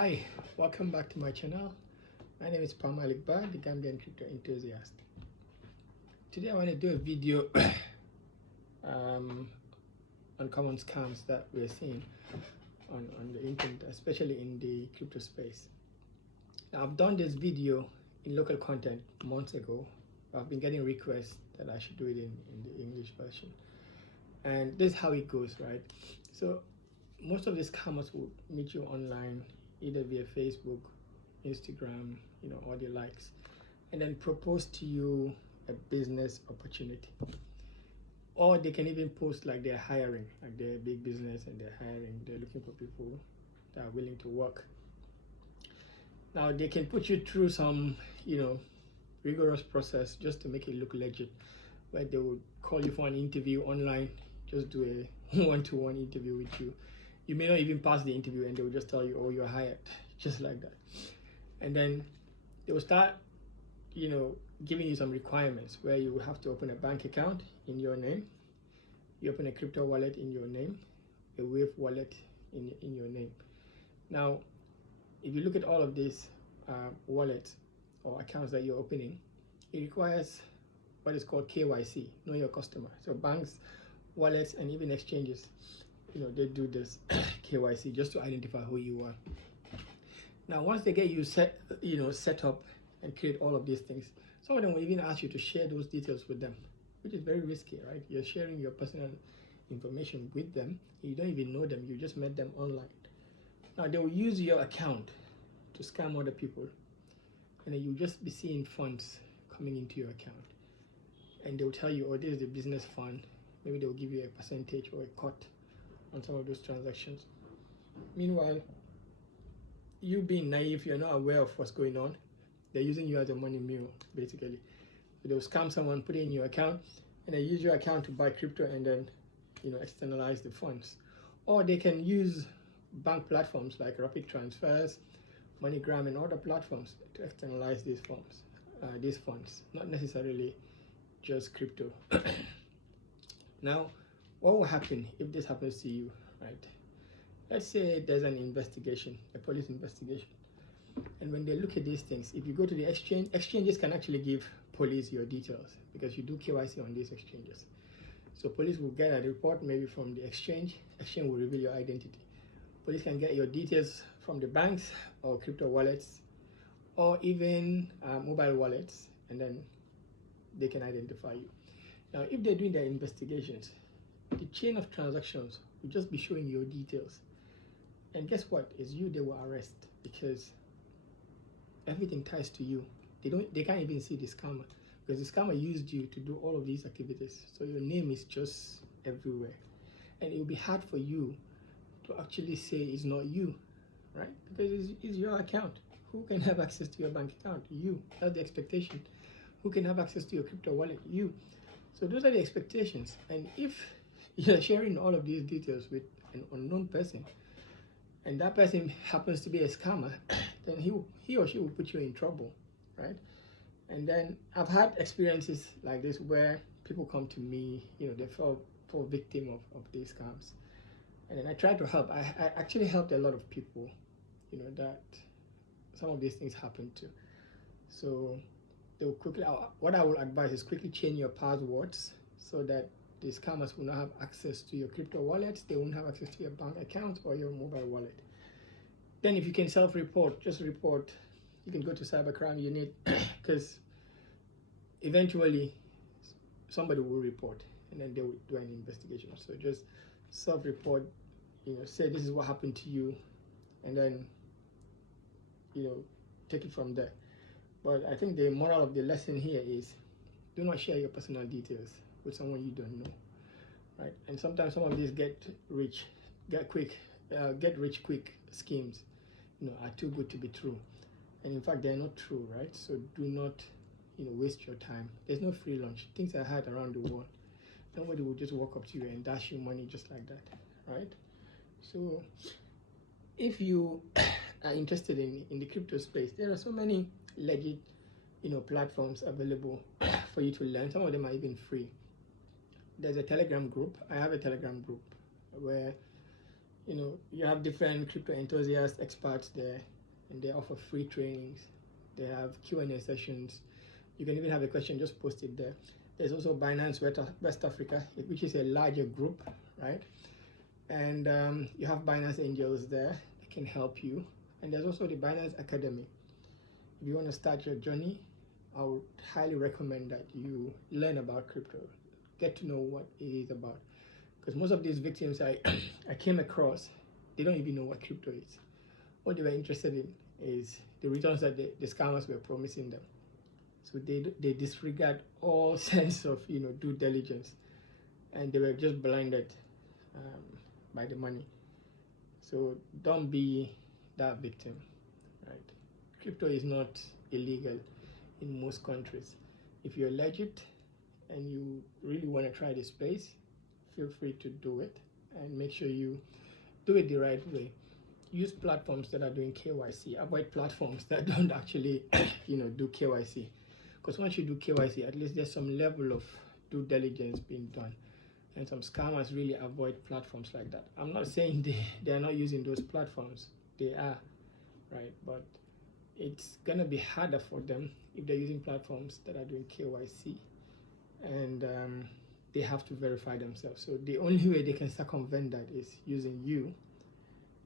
Hi, welcome back to my channel. My name is Malik Ba, the Gambian crypto enthusiast. Today I want to do a video on common scams that we're seeing on the internet, especially in the crypto space. Now, I've done this video in local content months ago. I've been getting requests that I should do it in the English version. And this is how it goes, right? So most of these scammers will meet you online, either via Facebook, Instagram, or the likes, and then propose to you a business opportunity. Or they can even post like they're hiring, like they're a big business and they're looking for people that are willing to work. Now they can put you through some, rigorous process just to make it look legit, where they would call you for an interview online, just do a one-to-one interview with you. You may not even pass the interview and they will just tell you, oh, you're hired, just like that. And then they will start, giving you some requirements where you will have to open a bank account in your name. You open a crypto wallet in your name, a Wave wallet in your name. Now, if you look at all of these wallets or accounts that you're opening, it requires what is called KYC, know your customer. So banks, wallets, and even exchanges, they do this KYC just to identify who you are. Now, once they get you set up and create all of these things, some of them will even ask you to share those details with them, which is very risky, right? You're sharing your personal information with them. You don't even know them. You just met them online. Now, they will use your account to scam other people, and then you'll just be seeing funds coming into your account. And they'll tell you, oh, this is the business fund. Maybe they'll give you a percentage or a cut on some of those transactions. Meanwhile, you being naive, you're not aware of what's going on. They're using you as a money mule, basically. So they'll scam someone, put it in your account, and they use your account to buy crypto and then, externalize the funds. Or they can use bank platforms like Rapid Transfers, MoneyGram, and other platforms to externalize these funds, not necessarily just crypto. Now, what will happen if this happens to you, right? Let's say there's an investigation, a police investigation. And when they look at these things, if you go to the exchange, exchanges can actually give police your details because you do KYC on these exchanges. So police will get a report maybe from the exchange will reveal your identity. Police can get your details from the banks or crypto wallets or even mobile wallets, and then they can identify you. Now, if they're doing their investigations, the chain of transactions will just be showing your details. And guess what? It's you they will arrest because everything ties to you. They can't even see the scammer because the scammer used you to do all of these activities. So your name is just everywhere. And it will be hard for you to actually say it's not you, right? Because it's your account. Who can have access to your bank account? You. That's the expectation. Who can have access to your crypto wallet? You. So those are the expectations. And if you're sharing all of these details with an unknown person, and that person happens to be a scammer, then he or she will put you in trouble, right? And then I've had experiences like this where people come to me, they fall victim of these scams. And then I try to help. I actually helped a lot of people, that some of these things happen to. So they will quickly, what I will advise is quickly change your passwords so that the scammers will not have access to your crypto wallets. They won't have access to your bank account or your mobile wallet. Then if you can self-report, just report. You can go to cybercrime unit because eventually somebody will report and then they will do an investigation. So just self-report, say this is what happened to you, and then, take it from there. But I think the moral of the lesson here is do not share your personal details with someone you don't know, right? And sometimes some of these get rich quick schemes, are too good to be true. And in fact, they're not true, right? So do not, waste your time. There's no free lunch. Things are hard around the world. Nobody will just walk up to you and dash you money just like that, right? So if you are interested in the crypto space, there are so many legit, platforms available for you to learn. Some of them are even free. There's a Telegram group. I have a Telegram group where you know, you have different crypto enthusiasts, experts there, and they offer free trainings. They have Q&A sessions. You can even have a question, just post it there. There's also Binance West Africa, which is a larger group, right? And you have Binance Angels there that can help you. And there's also the Binance Academy. If you want to start your journey, I would highly recommend that you learn about crypto, get to know what it is about. Because most of these victims I came across, they don't even know what crypto is. What they were interested in is the returns that the scammers were promising them. So they disregard all sense of, you know, due diligence, and they were just blinded by the money. So don't be that victim, right? Crypto is not illegal in most countries. If you're legit and you really want to try this space, feel free to do it, and make sure you do it the right way. Use platforms that are doing KYC. Avoid platforms that don't actually, you know, do KYC. Because once you do KYC, at least there's some level of due diligence being done. And some scammers really avoid platforms like that. I'm not saying they are not using those platforms. They are, right? But it's going to be harder for them if they're using platforms that are doing KYC. And they have to verify themselves. So the only way they can circumvent that is using you,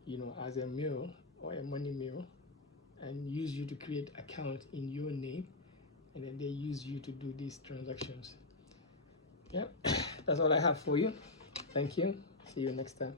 you know, as a mule or a money mule, and use you to create accounts in your name, and then they use you to do these transactions. Yep, that's all I have for you. Thank you. See you next time.